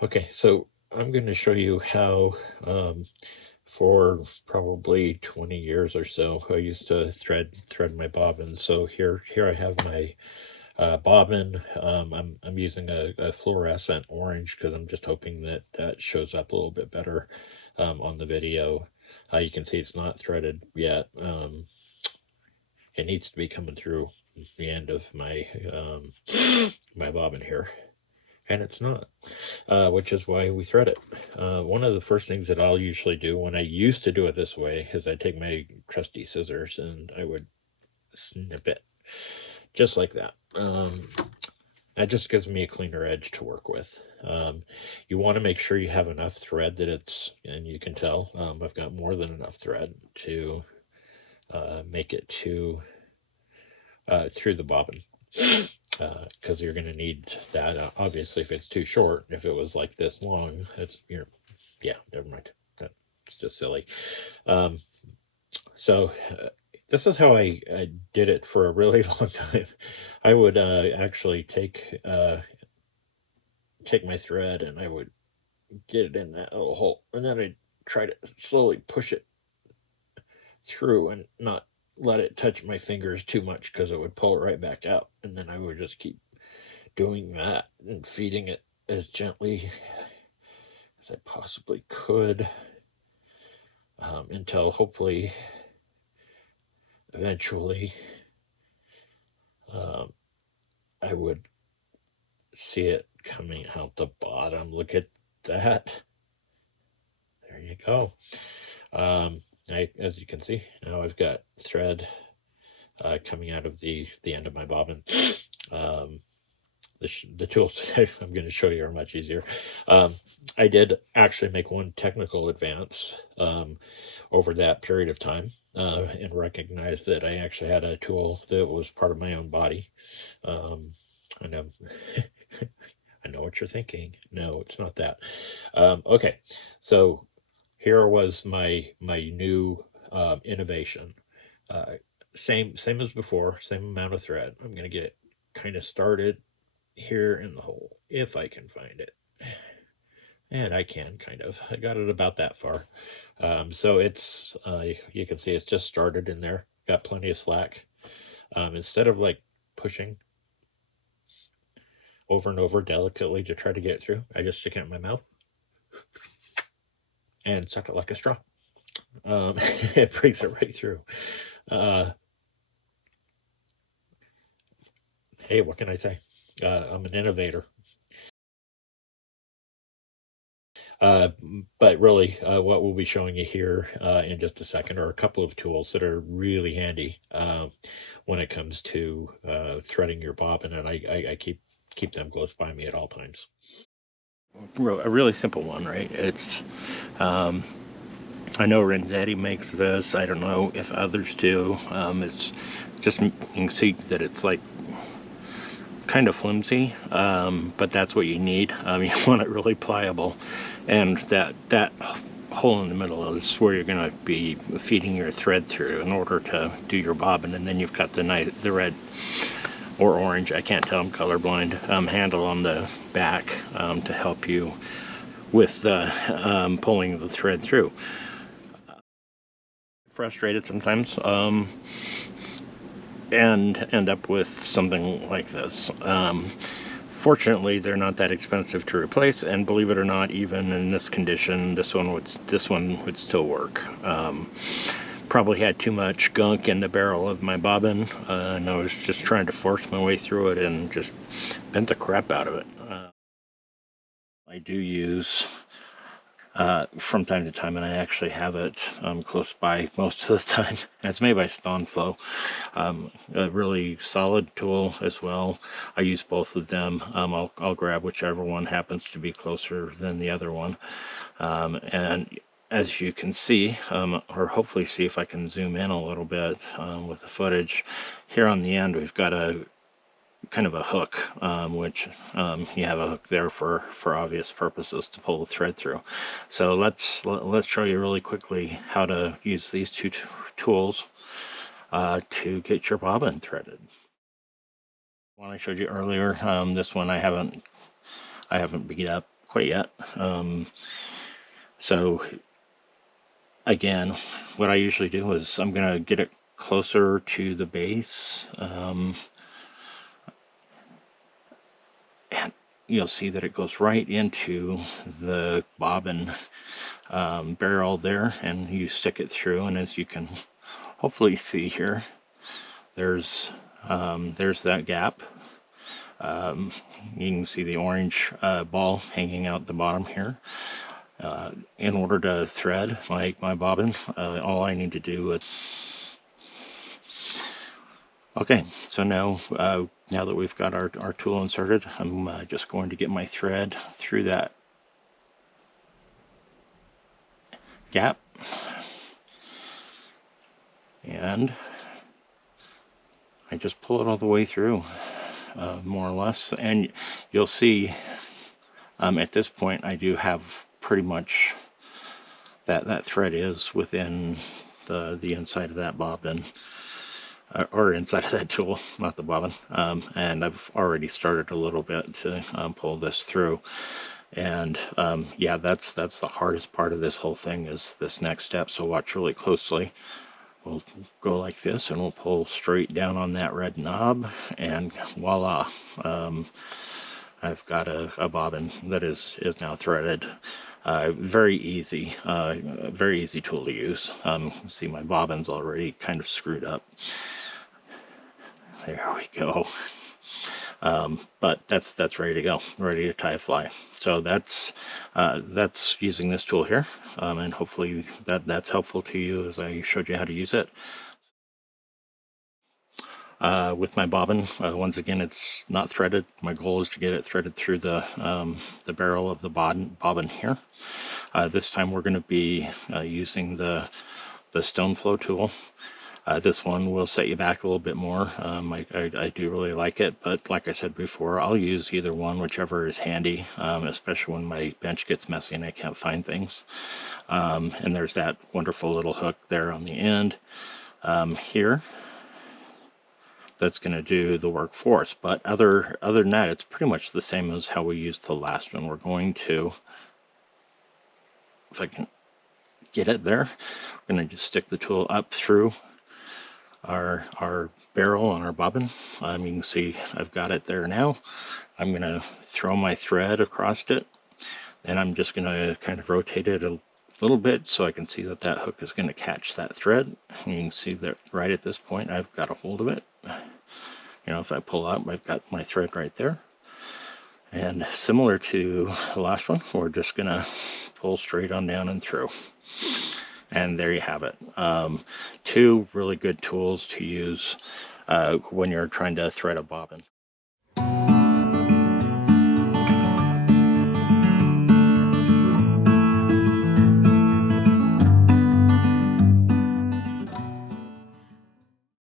Okay, so I'm going to show you how for probably 20 years or so I used to thread my bobbin. So here I have my bobbin. I'm using a fluorescent orange because I'm just hoping that that shows up a little bit better on the video. You can see it's not threaded yet. It needs to be coming through the end of my my bobbin here, and it's not, which is why we thread it. One of the first things that I'll usually do when I used to do it this way is I take my trusty scissors and I would snip it just like that. That just gives me a cleaner edge to work with. You want to make sure you have enough thread that it's, and you can tell I've got more than enough thread to make it to through the bobbin, because you're going to need that. Obviously, if it's too short, if it was like this long, it's, yeah, never mind. That's just silly. So this is how I did it for a really long time. I would actually take my thread and I would get it in that little hole, and then I'd try to slowly push it through and not let it touch my fingers too much because it would pull it right back out. And then I would just keep doing that and feeding it as gently as I possibly could until hopefully eventually I would see it coming out the bottom. Look at that. There you go. As you can see, now I've got thread coming out of the end of my bobbin. The tools I'm going to show you are much easier. I did actually make one technical advance over that period of time and recognized that I actually had a tool that was part of my own body. I know, I know what you're thinking. No, it's not that. Okay, so here was my new innovation. Same as before, same amount of thread. I'm going to get it kind of started here in the hole if I can find it, and I can kind of. I got it about that far. So it's you can see it's just started in there. Got plenty of slack. Instead of like pushing over and over delicately to try to get it through, I just stick it in my mouth and suck it like a straw. It brings it right through. Hey, what can I say? I'm an innovator. But really, what we'll be showing you here in just a second are a couple of tools that are really handy when it comes to threading your bobbin, and I keep them close by me at all times. A really simple one, right? It's I know Renzetti makes this. I don't know if others do. It's just, you can see that it's like kind of flimsy, but that's what you need. You want it really pliable, and that hole in the middle is where you're going to be feeding your thread through in order to do your bobbin. And then you've got the red or orange, I can't tell, I'm colorblind, handle on the back to help you with pulling the thread through. Frustrated sometimes and end up with something like this. Fortunately, they're not that expensive to replace, and believe it or not, even in this condition, this one would still work. Probably had too much gunk in the barrel of my bobbin, and I was just trying to force my way through it and just bent the crap out of it. I do use from time to time, and I actually have it close by most of the time. And it's made by Stoneflow. A really solid tool as well. I use both of them. I'll grab whichever one happens to be closer than the other one. And as you can see, or hopefully see if I can zoom in a little bit with the footage, here on the end we've got a kind of a hook, which you have a hook there for obvious purposes to pull the thread through. So let's show you really quickly how to use these two tools to get your bobbin threaded. One I showed you earlier, this one I haven't beat up quite yet. So again, what I usually do is I'm going to get it closer to the base. And you'll see that it goes right into the bobbin barrel there, and you stick it through, and as you can hopefully see here, there's that gap. You can see the orange ball hanging out the bottom here. In order to thread my bobbin, all I need to do is... Okay, so now that we've got our tool inserted, I'm just going to get my thread through that gap, and I just pull it all the way through, more or less, and you'll see at this point I do have pretty much that thread is within the inside of that bobbin, or inside of that tool, not the bobbin, and I've already started a little bit to pull this through. And yeah, that's the hardest part of this whole thing, is this next step, so watch really closely. We'll go like this, and we'll pull straight down on that red knob, and voila, I've got a bobbin that is now threaded. Very easy tool to use. See, my bobbin's already kind of screwed up. There we go. But that's ready to go, ready to tie a fly. So that's using this tool here, and hopefully that's helpful to you as I showed you how to use it. With my bobbin, once again, it's not threaded. My goal is to get it threaded through the barrel of the bobbin here. This time we're going to be using the stone flow tool. This one will set you back a little bit more. I do really like it, but like I said before, I'll use either one, whichever is handy, especially when my bench gets messy and I can't find things. And there's that wonderful little hook there on the end here that's going to do the work for us. But other than that, it's pretty much the same as how we used the last one. We're going to, if I can get it there, we're going to just stick the tool up through our barrel on our bobbin. You can see I've got it there now. I'm going to throw my thread across it, and I'm just going to kind of rotate it a little bit so I can see that hook is going to catch that thread. And you can see that right at this point I've got a hold of it. You know, if I pull out, I've got my thread right there. And similar to the last one, we're just going to pull straight on down and through. And there you have it. Two really good tools to use when you're trying to thread a bobbin.